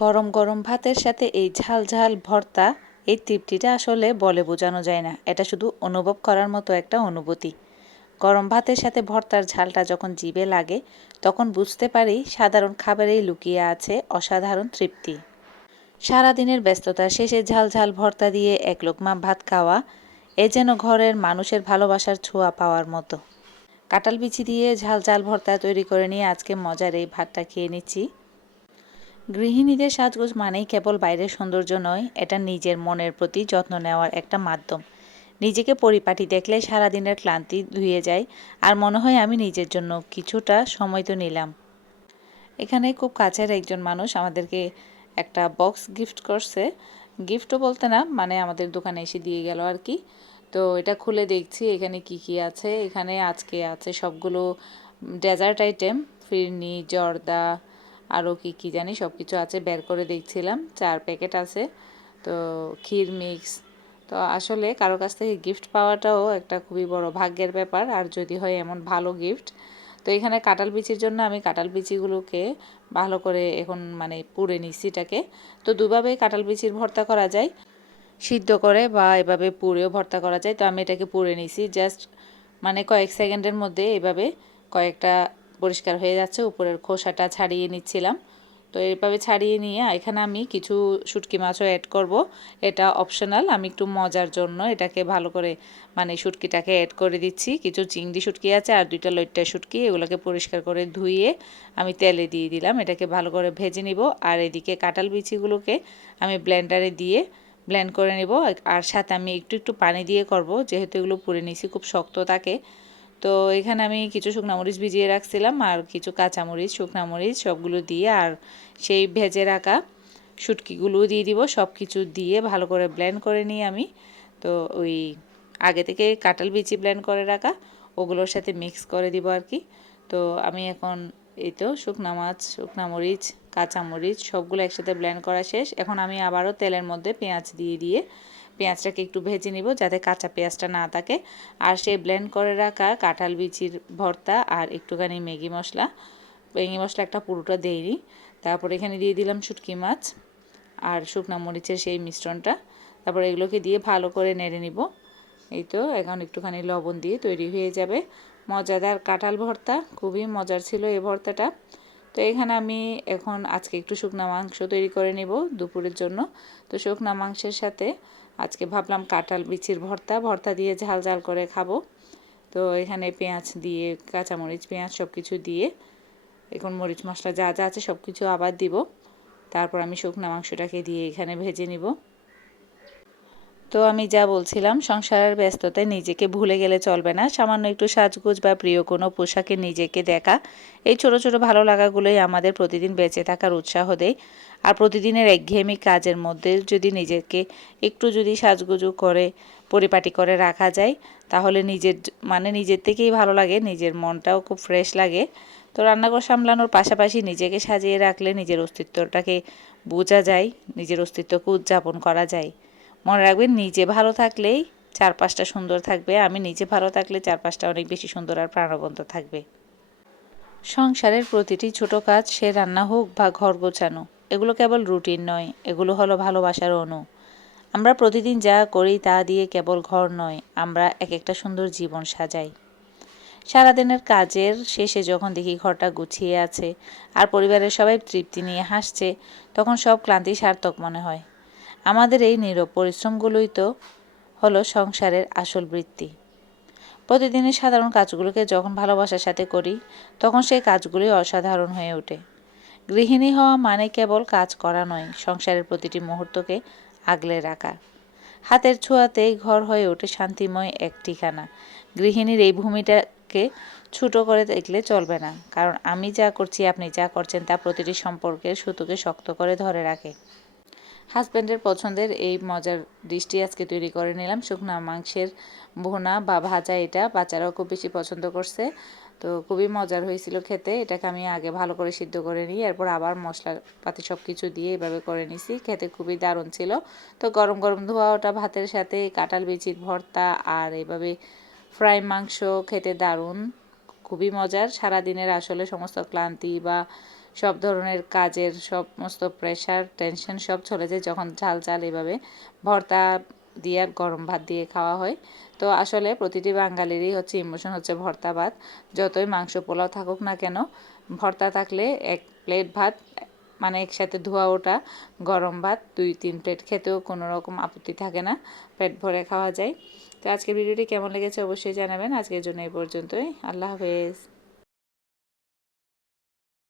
গরম গরম ভাতের সাথে এই ঝাল ঝাল ভর্তা, এই তৃপ্তিটা আসলে বলে বোঝানো যায় না। এটা শুধু অনুভব করার মতো একটা অনুভূতি। গরম ভাতের সাথে ভর্তার ঝালটা যখন জিভে লাগে, তখন বুঝতে পারি সাধারণ খাবারেই লুকিয়ে আছে অসাধারণ তৃপ্তি। সারাদিনের ব্যস্ততা শেষে ঝাল ঝাল ভর্তা দিয়ে এক লোকমা ভাত খাওয়া, এ যেন ঘরের মানুষের ভালোবাসার ছোঁয়া পাওয়ার মতো। কাঁঠাল বিচি দিয়ে ঝাল ঝাল ভর্তা তৈরি করে নিয়ে আজকে মজার এই ভাতটা খেয়ে নিচ্ছি। গৃহিণীদের সাজগোজ মানেই কেবল বাইরের সৌন্দর্য নয়, এটা নিজের মনের প্রতি যত্ন নেওয়ার একটা মাধ্যম। নিজেকে পরিপাটি দেখলে সারাদিনের ক্লান্তি ধুয়ে যায়, আর মনে হয় আমি নিজের জন্য কিছুটা সময় তো নিলাম। এখানে খুব কাছের একজন মানুষ আমাদেরকে একটা বক্স গিফট করছে। গিফটও বলতে না, মানে আমাদের দোকানে এসে দিয়ে গেল আর কি। তো এটা খুলে দেখছি এখানে কি কি আছে। এখানে আজকে আছে সবগুলো ডেজার্ট আইটেম, ফিরনি, জর্দা, আরও কি কি জানি সব কিছু আছে। বের করে দেখছিলাম 4 প্যাকেট আছে। তো ক্ষীর মিক্স। তো আসলে কারো কাছ থেকে গিফট পাওয়াটাও একটা খুবই বড় ভাগ্যের ব্যাপার, আর যদি হয় এমন ভালো গিফট। তো এখানে কাঁঠাল বিচির জন্য আমি কাঁঠাল বিচিগুলোকে ভালো করে এখন মানে পুড়ে নিচ্ছি এটাকে। তো দুভাবেই কাঁঠাল বিচির ভর্তা করা যায়, সিদ্ধ করে বা এভাবে পুড়েও ভর্তা করা যায়। তো আমি এটাকে পুড়ে নিছি জাস্ট, মানে কয়েক সেকেন্ডের মধ্যে এভাবে কয়েকটা পরিষ্কার হয়ে যাচ্ছে। উপরের খোসাটা ছাড়িয়ে নিচ্ছিলাম। তো এইভাবে ছাড়িয়ে নিয়ে এখানে আমি কিছু শুটকি মাছও অ্যাড করব। এটা অপশনাল, আমি একটু মজার জন্য এটাকে ভালো করে মানে শুটকিটাকে অ্যাড করে দিচ্ছি। কিছু চিংড়ি শুটকি আছে আর 2টা লইট্টা শুটকি, এগুলোকে পরিষ্কার করে ধুয়ে আমি তেলে দিয়ে দিলাম। এটাকে ভালো করে ভেজে নিব। আর এদিকে কাঁঠাল বিচিগুলোকে আমি ব্লেন্ডারে দিয়ে ব্লেন্ড করে নেব। আর সাথে আমি একটু একটু পানি দিয়ে করব, যেহেতু এগুলো পুড়ে নিয়েছি খুব শক্ত থাকে। তো এখানে আমি কিছু শুকনো মরিচ ভিজিয়ে রাখছিলাম আর কিছু কাঁচামরিচ, শুকনো মরিচ সবগুলো দিয়ে আর সেই ভেজে রাখা শুটকিগুলোও দিয়ে দিব। সব কিছু দিয়ে ভালো করে ব্লেন্ড করে নিই আমি। তো ওই আগে থেকে কাঁঠাল বিচি ব্লেন্ড করে রাখা ওগুলোর সাথে মিক্স করে দিব আর কি। তো আমি এখন এই তো শুকনা মাছ, শুকনা মরিচ, কাঁচামরিচ সবগুলো একসাথে ব্লেন্ড করা শেষ। এখন আমি আবারও তেলের মধ্যে পেঁয়াজ দিয়ে পেঁয়াজটাকে একটু ভেজে নিব যাতে কাঁচা পেঁয়াজটা না থাকে। আর সেই ব্লেন্ড করে রাখা কাঁঠাল বিচির ভর্তা আর একটুখানি ম্যাগি মশলা একটা পুরোটা দেইনি। তারপর এখানে দিয়ে দিলাম শুটকি মাছ আর শুকনা মরিচের সেই মিশ্রণটা। তারপর এগুলোকে দিয়ে ভালো করে নেড়ে নিব। এই তো এখন একটুখানি লবণ দিয়ে তৈরি হয়ে যাবে মজাদার কাঁঠাল ভর্তা। খুবই মজার ছিল এই ভর্তাটা। তো এখানে আমি এখন আজকে একটু শুকনা মাংস তৈরি করে নেব দুপুরের জন্য। তো শুকনা মাংসের সাথে আজকে ভাবলাম কাঁঠাল বিচির ভর্তা দিয়ে ঝাল ঝাল করে খাবো। তো এখানে পেঁয়াজ দিয়ে, কাঁচামরিচ, পেঁয়াজ সব কিছু দিয়ে এখন মরিচ মশলা যা যা আছে সব কিছু আবার দিব। তারপর আমি শুকনা মাংসটাকে দিয়ে এখানে ভেজে নিব। তো আমি যা বলছিলাম, সংসারের ব্যস্ততায় নিজেকে ভুলে গেলে চলবে না। সামান্য একটু সাজগোজ বা প্রিয় কোনো পোশাকে নিজেকে দেখা, এই ছোট ছোট ভালো লাগাগুলোই আমাদের প্রতিদিন বেঁচে থাকার উৎসাহ দেয়। আর প্রতিদিনের একঘেয়েমি কাজের মধ্যে যদি নিজেকে একটু যদি সাজগোজও করে পরিপাটি করে রাখা যায়, তাহলে নিজের থেকেই ভালো লাগে, নিজের মনটাও খুব ফ্রেশ লাগে। তো রান্নাঘর সামলানোর পাশাপাশি নিজেকে সাজিয়ে রাখলে নিজের অস্তিত্বটাকে বোঝা যায়, নিজের অস্তিত্বকে উদযাপন করা যায়। মনে রাখবেন, নিজে ভালো থাকলেই চারপাশটা সুন্দর থাকবে। আমি নিজে ভালো থাকলে চারপাশটা অনেক বেশি সুন্দর আর প্রাণবন্ত থাকবে। সংসারের প্রতিটি ছোট কাজ, সে রান্না হোক বা ঘর গোছানো, এগুলো কেবল রুটিন নয়, এগুলো হলো ভালোবাসার অণু। আমরা প্রতিদিন যা করি তা দিয়ে কেবল ঘর নয়, আমরা এক একটা সুন্দর জীবন সাজাই। সারাদিনের কাজের শেষে যখন দেখি ঘরটা গুছিয়ে আছে আর পরিবারের সবাই তৃপ্তি নিয়ে হাসছে, তখন সব ক্লান্তি সার্থক মনে হয়। আমাদের এই নীরব পরিশ্রমগুলোই তো হলো সংসারের আসল বৃত্তি। প্রতিদিনের সাধারণ কাজগুলোকে যখন ভালোবাসার সাথে করি, তখন সেই কাজগুলি অসাধারণ হয়ে ওঠে। গৃহিণী হওয়া মানে কেবল কাজ করা নয়, সংসারের প্রতিটি মুহূর্তকে আগলে রাখা। হাতের ছোঁয়াতেই ঘর হয়ে ওঠে শান্তিময় এক ঠিকানা। গৃহিণীর এই ভূমিটাকে ছোট করে দেখলে চলবে না, কারণ আমি যা করছি, আপনি যা করছেন, তা প্রতিটি সম্পর্কের সুতোকে শক্ত করে ধরে রাখে। হাজব্যান্ডের পছন্দের এই মজার ডিশটি আজকে তৈরি করে নিলাম, শুকনা মাংসের ভুনা বা ভাজা। এটা বাচ্চারাও খুব বেশি পছন্দ করছে। তো খুবই মজার হয়েছিল খেতে। এটাকে আমি আগে ভালো করে সিদ্ধ করে নিই, এরপর আবার মশলাপাতি সব কিছু দিয়ে এভাবে করে নিছি। খেতে খুবই দারুণ ছিল। তো গরম গরম ধোয়া ওটা ভাতের সাথে কাঁঠাল বিচির ভর্তা আর এভাবে ফ্রাই মাংস খেতে দারুণ, খুবই মজার। সারাদিনের আসলে সমস্ত ক্লান্তি বা সব ধরনের কাজের সমস্ত প্রেশার টেনশন সব চলে যায় যখন ঝাল ঝাল এভাবে ভর্তা দিয়ে আর গরম ভাত দিয়ে খাওয়া হয়। তো আসলে প্রতিটি বাঙালিরই হচ্ছে ইমোশন হচ্ছে ভর্তা ভাত। যতই মাংস পোলাও থাকুক না কেন, ভর্তা থাকলে এক প্লেট ভাত মানে একসাথে ধোয়া ওঠা গরম ভাত 2-3 প্লেট খেতেও কোনো রকম আপত্তি থাকে না, পেট ভরে খাওয়া যায়। তো আজকের ভিডিওটি কেমন লেগেছে অবশ্যই জানাবেন। আজকের জন্য এই পর্যন্তই। আল্লাহ হাফেজ।